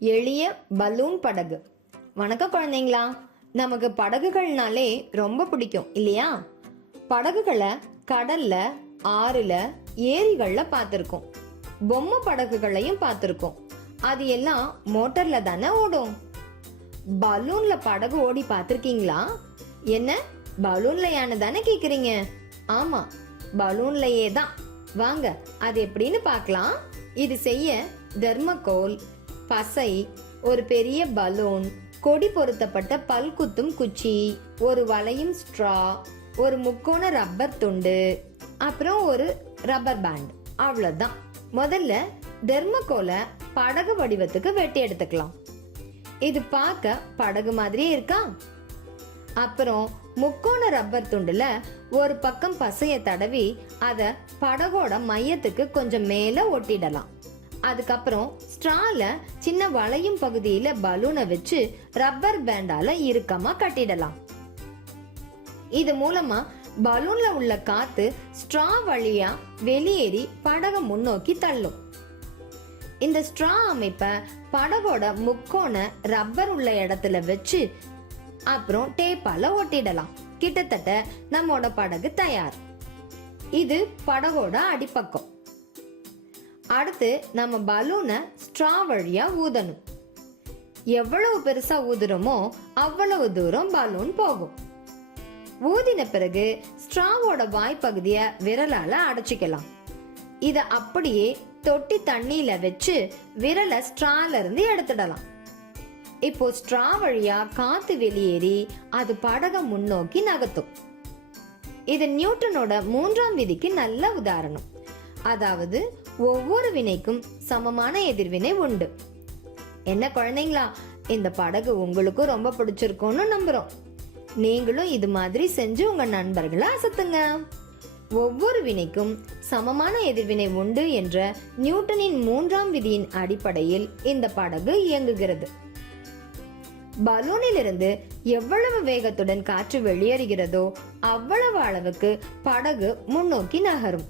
எளிய பலூன் படகு. வணக்கம் குழந்தைங்களா. நமக்கு படகுகள்னாலே ரொம்ப பிடிக்கும் இல்லையா? படகுகளை கடல்ல, ஆறுல, ஏரிகள்ல பார்த்திருக்கோம். பொம்மை படகுகளையும் பார்த்திருக்கோம். அது எல்லாம் மோட்டர்ல தானே ஓடும். பலூன்ல படகு ஓடி பார்த்திருக்கீங்களா? என்ன பலூன்லயானு தானே கேக்குறீங்க? ஆமா, பலூன்லயே தான். வாங்க அது எப்படின்னு பார்க்கலாம். இது செய்ய தெர்மோகோல், பசை, ஒரு பெரிய பலூன், கொடி பொருத்தப்பட்ட பல்குத்தும் குச்சி, ஒரு வளையும் ஸ்ட்ரா, ஒரு முக்கோண ரப்பர் துண்டு, அப்புறம் ஒரு ரப்பர் பேண்ட். அவ்வளவுதான். முதல்ல தெர்மோகோலை படகு வடிவத்துக்கு வெட்டி எடுத்துக்கலாம். இது பார்க்க படகு மாதிரியே இருக்கா? அப்புறம் முக்கோண ரப்பர் துண்டுல ஒரு பக்கம் பசைய தடவி அத படகோட மையத்துக்கு கொஞ்சம் மேல ஒட்டிடலாம். அதுக்கப்புறம் ஸ்ட்ரால சின்ன வளையும் பகுதியில பலூனை வச்சு ரப்பர் பேண்டால இறுக்கமா கட்டிடலாம். இது மூலமா பலூன்ல உள்ள காத்து ஸ்ட்ரா வழியா வெளியேறி படகை முன்னோக்கி தள்ளும். இந்த ஸ்ட்ரா அமைப்பை படகோட முக்கோண ரப்பர் உள்ள இடத்துல வச்சு அப்புறம் டேப்பால ஒட்டிடலாம். கிட்டத்தட்ட நம்மோட படகு தயார். இது படகோட அடிப்பக்கம். அடுத்து நம்ம பலூனை ஸ்ட்ரா வழியா ஊதணும். எவ்வளவு பெருசா ஊதுறோமோ அவ்வளவு தூரம் பலூன் போகும். ஊதின பிறகு ஸ்ட்ராவோட வாய்ப்பகுதிய விரலால அடைச்சிக்கலாம். இத அப்படியே தொட்டி தண்ணியில வச்சு விரலை ஸ்ட்ரால இருந்து எடுத்துடலாம். இப்போ ஸ்ட்ரா வழியா காத்து வெளியேறி அது படகை முன்னோக்கி நகர்த்தும். இது நியூட்டனோட 3ஆம் விதிக்கு நல்ல உதாரணம். அதாவது ஒவ்வொரு வினைக்கும் சமமான எதிர்வினை உண்டு. என்ன குழந்தைங்களா, இந்த படகு உங்களுக்கும் ரொம்ப பிடிச்சிருக்கும்னு நம்புறோம். நீங்களும் இது மாதிரி செஞ்சு உங்க நண்பர்களை அசத்துங்க. ஒவ்வொரு வினைக்கும் சமமான எதிர்வினை உண்டு என்ற நியூட்டனின் 3ஆம் விதியின் அடிப்படையில் இந்த படகு இயங்குகிறது. பலூனில் இருந்து எவ்வளவு வேகத்துடன் காற்று வெளியேறுகிறதோ அவ்வளவு அளவுக்கு படகு முன்னோக்கி நகரும்.